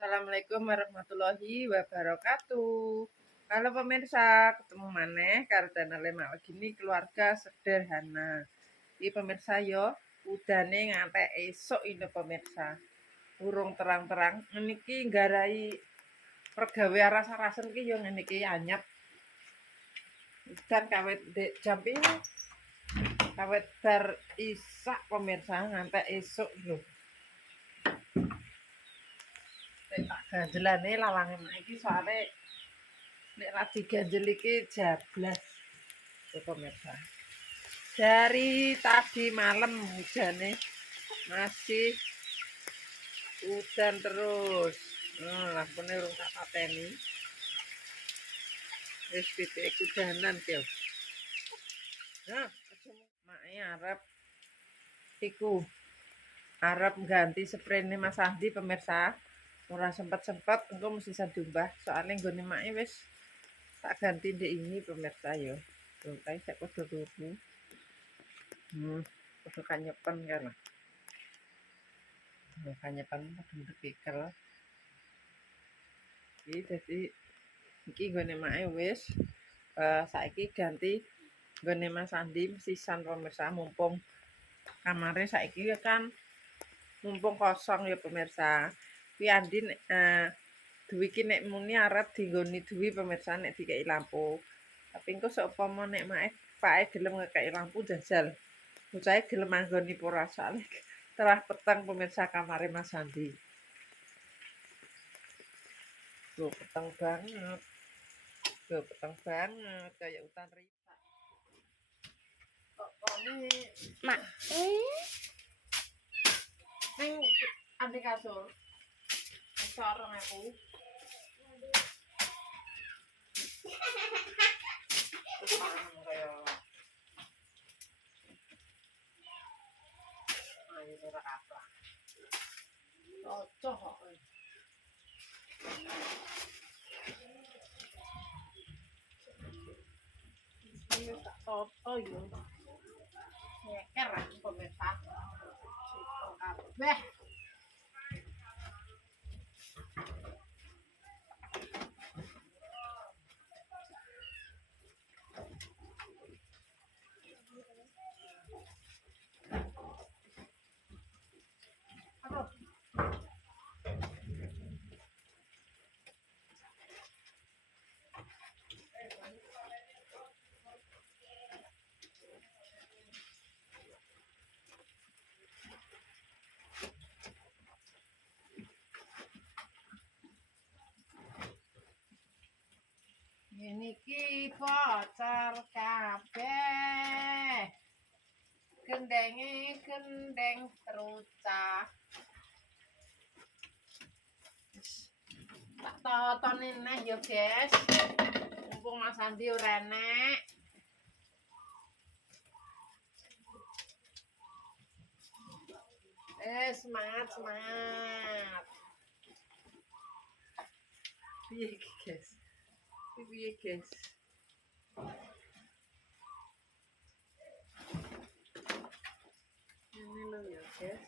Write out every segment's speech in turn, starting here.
Assalamualaikum warahmatullahi wabarakatuh. Halo pemirsa, ketemu maneh karo channel Mak Gini keluarga sederhana. Iki pemirsa yo, udane ngantek esuk ini pemirsa. Urung terang-terang, niki nggarai pergawean rasa-rasen ki yo ngene iki anyep. Udan kawit ndek jam piro? Kawit bar isak pemirsa ngantek esuk lho. Tak ganjelane lawange mak iki soalé nek ra diganjel iki jablas. Pemirsa. Dari tadi malam hujannya masih hujan terus. Lampune urung tak pateni. Wis pitik hujanan ki. Mae arep ganti sprene Mas Andi pemirsa. Ora sempet-sempet engko mesti diumbah soalnya nggone make wis tak ganti ndek ini pemirsa yo. Tuh kae sak padha turu. Padha kanyepen kan. Kanyepen padha kekel. Iki dadi iki nggone make wis saiki ganti nggone Mas Andi sisan pemirsa mumpung kamare saiki kan mumpung kosong ya pemirsa. Kuwi Andi duwi iki nek muni arep dinggoni duwi pemirsa nek dikeki lampu. Tapi engko seumpama nek pake gelem ngekeki lampu jajal. Bocahe gelem anggoni pora soalé terah peteng pemirsa kamare Mas Andi. Loh, peteng banget. Loh, peteng banget kayak hutan risa. Kok ini Mak, neng Andi kasur. Sorong aku. Ayo ora apa. Cocok kok. Ini tak toto yo. Nyeker aku pemirsa. Kabeh. Niki bocor kabeh. Gendenge gendeng terucah. Tak totone neh yo, guys. Mumpung Mas Andi ora enek. Semangat. Piye guys? Piye guys? Ini loh ya guys.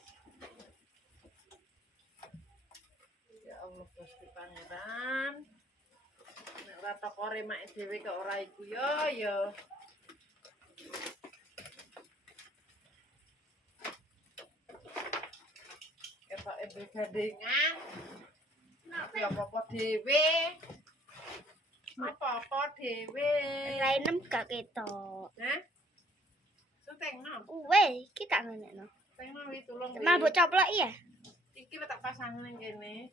Ya Allah Gusti Pangeran. Nek ora tokore mak dhewe kok ora iku yo. Ketoke begandengan. Ya apa-apa dhewe. Apa-apa dhewe. rainem gak ketok. Hah? Tengno. Iki tak ngenekno. Tengno wi tulung. Mal mbok coplok iya. Iki tak pasang ning kene.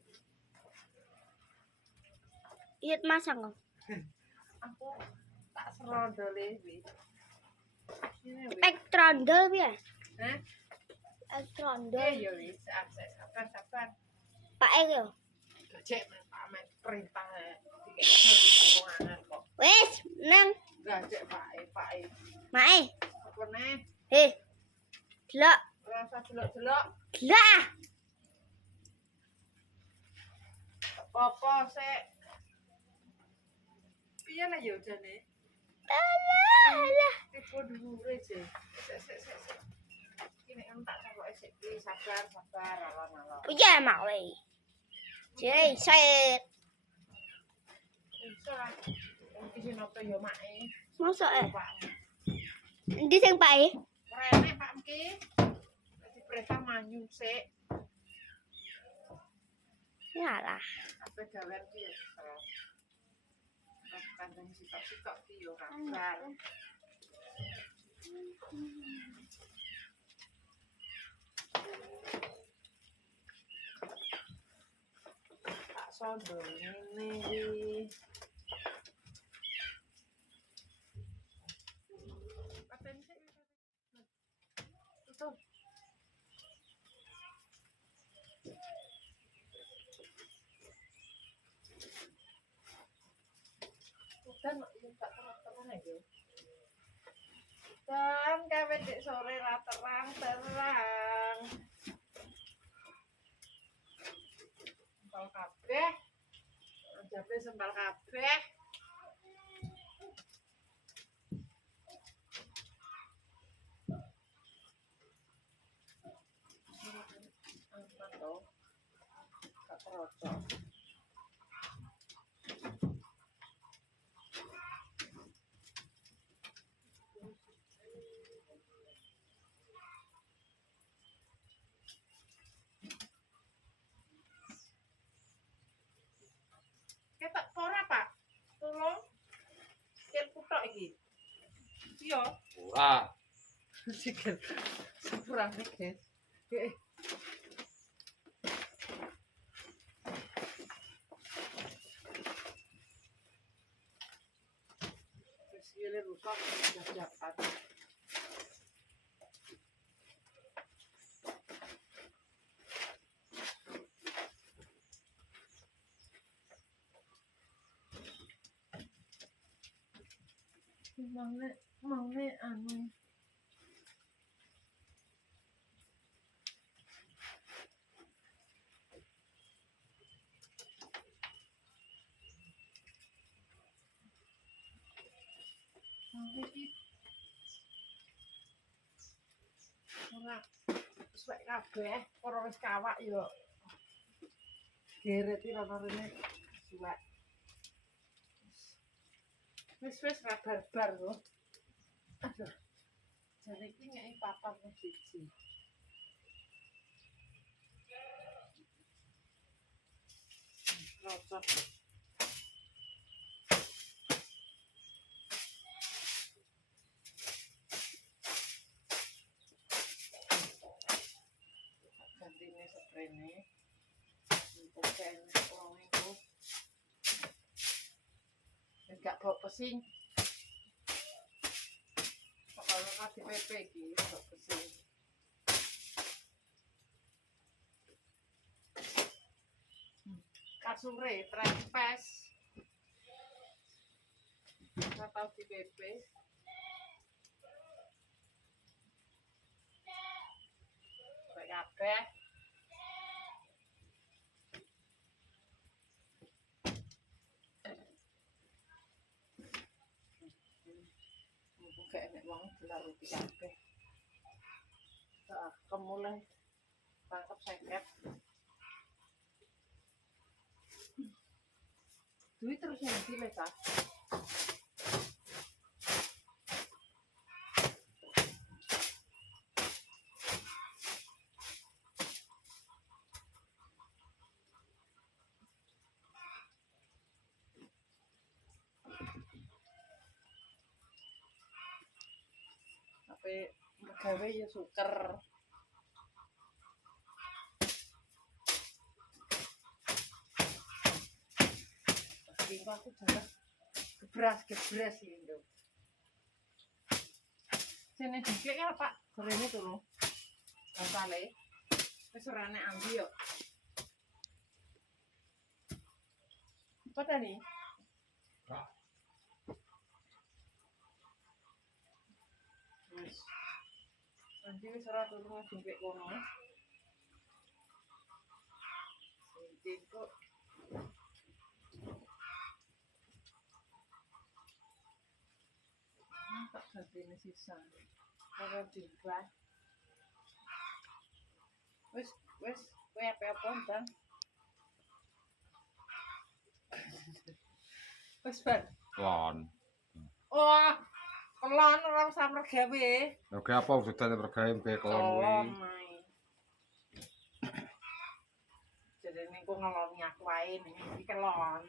Iya masang kok. Aku tak serondole wi. Tek trondol piye? Hah? Tek trondol. Ya wis, sabar. Pak e yo. Gajek men perintah dikek kok. Wis, nang. Gajek Pak e. Mae. Apa neh? Delok. Ora usah delok-delok. Delok. Apa sik? Piye lah ya jane? Alah. Tipe dhuwure je. Sik. Iki nek tak cokoke sik sabar alon-alon. Piye mak we? Jadi saya Iso lah. Wong iki sinoto yo make. masuk Pak. di sing Pak. Rene Pak Mki. Dadi perintah manyu sik. Ya lah. Apa gawean ki ya kesel. Kandang sitok-sitok ki yo kabar. Tak sondo ngene iki. Paten sik. Tutup. Udan yo tak terang-terang aja. Dan kawe dek sore ra terang-terang. Sempal kabeh. Jabe sempal kabeh. Aman to. Gak kerocok. Ketok ora, Pak? Tolong. Sikil kutok iki. Iya. Ora. Sikil. Sepurane, guys. Eh. Sikile rusak jajakan. Mangne anu. Mangne iki ora suwek kabeh, ora wis kawak yo. Geret iki ana rene suwek. Wis ra barbar kok. Aduh. Jane iki ngeki papan wis siji. Rocok. Gantine sprene. Pokoke enak wong iku. Enggak bau pesing. Kalau kasih PP iki bau pesing. Kasure trempes. Ora tau di PP. Kayak kabeh. Kayak enek wong dilaruti kabeh. Kemulai tangkap seket. Duit terus yang dilek ah. Tapi gawe ya suker. Minggu aku jalan gebras ini. Sini diklik ya Pak, gorengnya dulu. Basale. Wis ora nek ambi yo. Apa tadi? Wis. Nanti wis ora turu diklik kono. Diklik tak ganti ini sisa. Kalau dibuat, wes kowe apa-apa ndang. Wis bar. Lon. Oh, kelon ora usah mergawe. Oke apa sudah bergawe ke kelon kuwi. Kelon ae. Jadi ini ku ngeloni aku wae nih, iki kelon.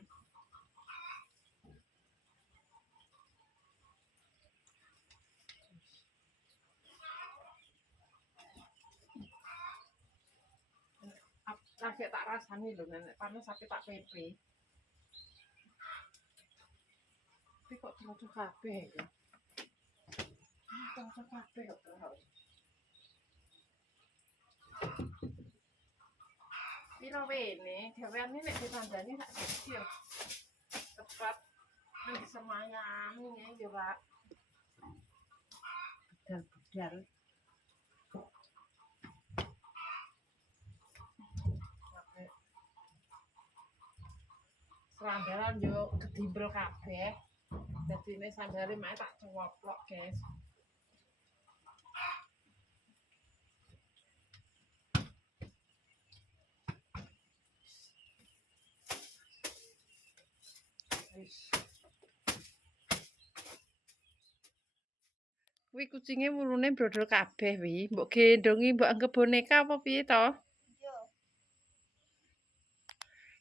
Lagi tak rasani lho nenek panas tapi tak pepe. Tapi kok cocok kabeh ya. Cocok kabeh kok terus. Piro wene, gaweane nek ditandani sak kecil. Cepat nanti semayang ya, Pak. Bedal-bedal. Sandalan yo kedimbel kabeh. Dadi ini sandale mek tak cowoplok, guys. Kuwi kucinge wulune brodol kabeh wi. Mbok gendongi mbok anggap boneka apa piye to? Yo.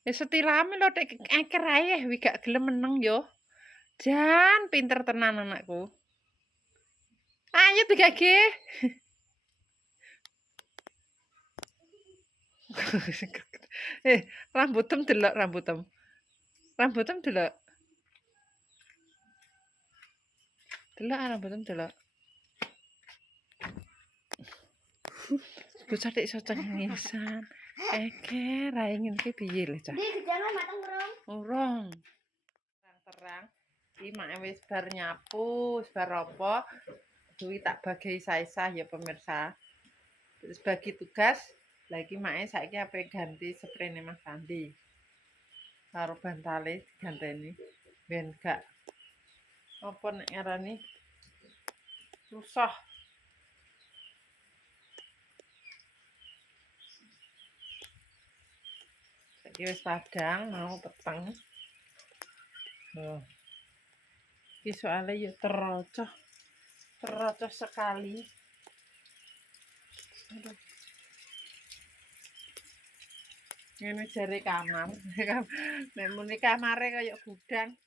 Ya setilame lho tek eker ae wi gak gelem meneng yo. Jan pinter tenan anakku. Ayo digage. Rambutem delok rambutem. Rambutem delok. Delok rambutem delok. Bocah tek iso cengisan. Eker ae ngene iki piye lho, Cah? Di kejangan matang rong. Urung. Terang-terang. Iki mak wis bar nyapu, wis bar apa. Duwi tak bagi saisah ya pemirsa. Terus bagi tugas, lagi mak saiki ape ganti sprene Mas Andi. Karo bantale diganteni. Ben gak apa nek ngarani susah. Saiki wis padang mau peteng. Oh. Iki soalnya ya terocoh sekali. Aduh. Ngene jare kamar. Nek muni kamare kaya gudang.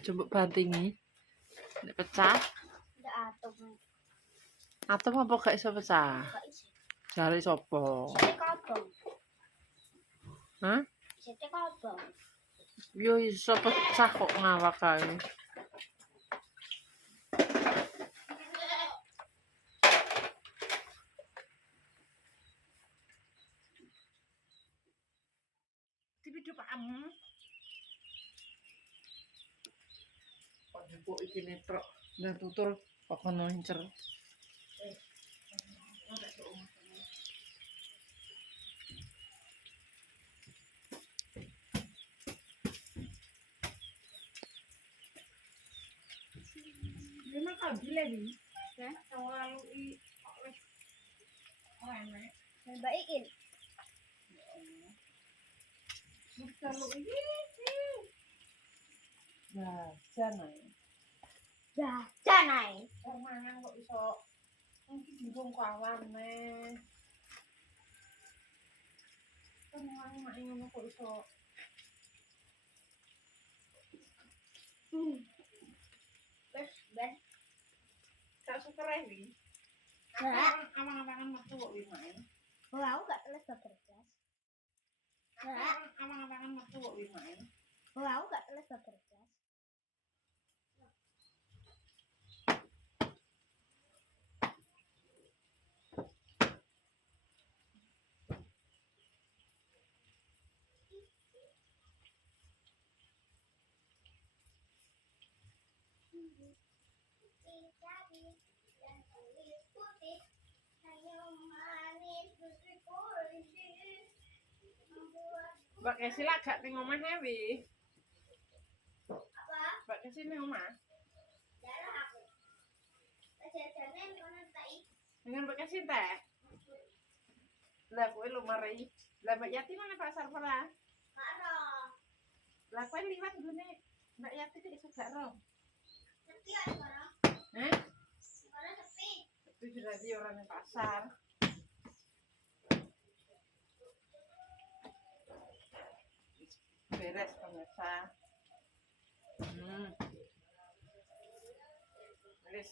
Coba bantingi. Nek pecah, Ndak atom. atom apa gak iso pecah? Gak isi. Jare sapa? Sete kobong. Hah? Sete kobong. Yo iso pecah kok ngawak kae. Tipi paham. Kok njupuk iki netrok dan tutul kok kono incer. Memang kau gila nih. Ya, kalau lalu i wis enak. Baikin. Kalau ini. Nah, jangan. Dah, janai. Mangan kok iso mungkin bingung kawan nih. Temuan mak ngono kok iso. Wes, ben. Gak suka rewi. Enggak. Amang-amangan metu kok wi main. Oh, aku gak teles dokter kelas. Enggak. Amang-amangan metu kok wi main. Oh, aku gak teles dokter kelas. Mbak Kesi lah gak ning omah Hewi. Apa? Mbak Kesi ning omah. Darah aku. Jajanan kono tak Dengan Mbak Kesi teh. Lah kowe lumari. Lah Mbak Yati mana pasar pernah? karo. Lah kowe liwat gune Mbak Yati iki iso gak ro. Sepi ya kono. Heh? Kono sepi. Itu jadi orang yang pasar. Beres pemirsa. Beres.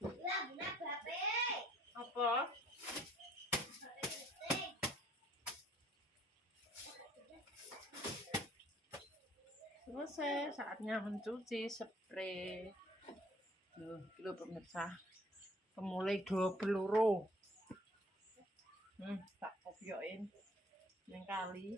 Lah guna bape. Apa? Selesai, saatnya mencuci spray. Loh, pemirsa. Pemulai 2 peluru. Tak kopioin. Yang kali.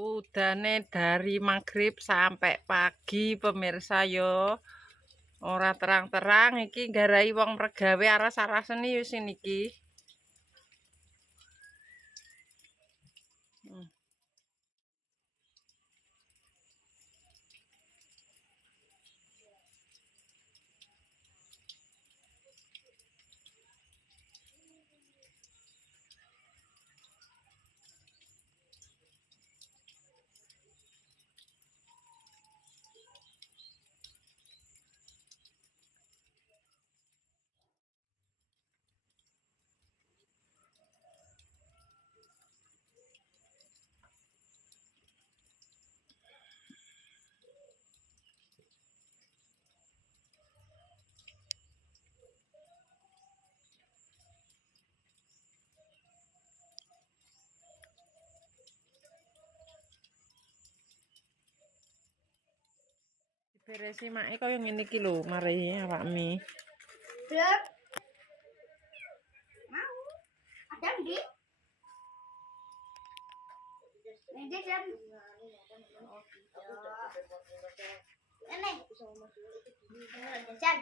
Udane dari maghrib sampai pagi pemirsa yo. Ora terang-terang iki garai wong mergawe aras-arasen yo sini iki. Beresi mae kaya ngene iki lho, mari awakmu. Beb. Mau. Ada di. Ini jam. Ini. Jam.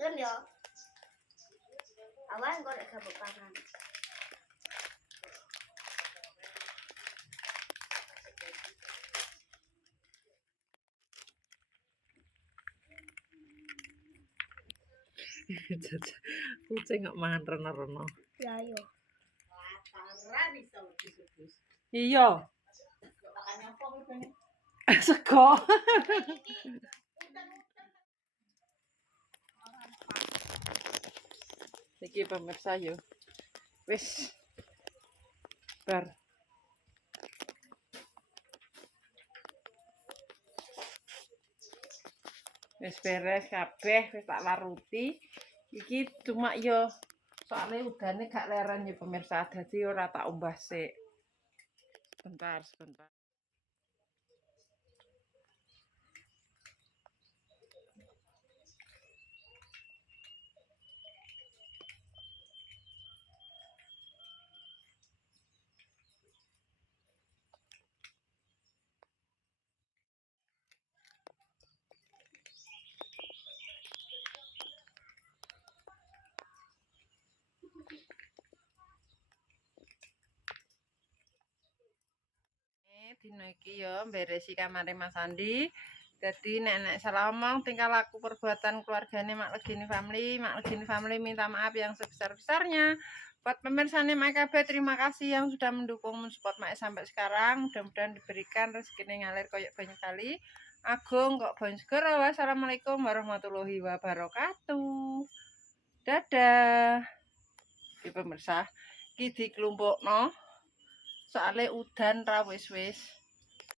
Belum ya. Awan kok gak kebukaan. Kucing gak mangan rena-rena. Ya yo. Lataran iso disebus. Iya. Makane apa kuwi? Sego. Iki pemirsa yo. Wis. Bar. Wis beres kabeh, wis tak laruti. Iki cuma yo soalnya udane gak leren ya pemirsa, dadi ora tak umbah sik. Sebentar. Dino iki ya beresi kamare Mas Andi. Jadi nek salah omong tingkah laku perbuatan keluargane Mak Legini Family minta maaf yang sebesar-besarnya. Buat pemirsane Mak KB, terima kasih yang sudah mendukung mensupport Mak sampai sekarang. Mudah-mudahan diberikan rezeki ngalir koyok banyak kali. Agung kok banyak segera. Wassalamualaikum warahmatullahi wabarakatuh. Dadah. Di pemirsa, iki dikelompokno. Soale udan ra wis-wis.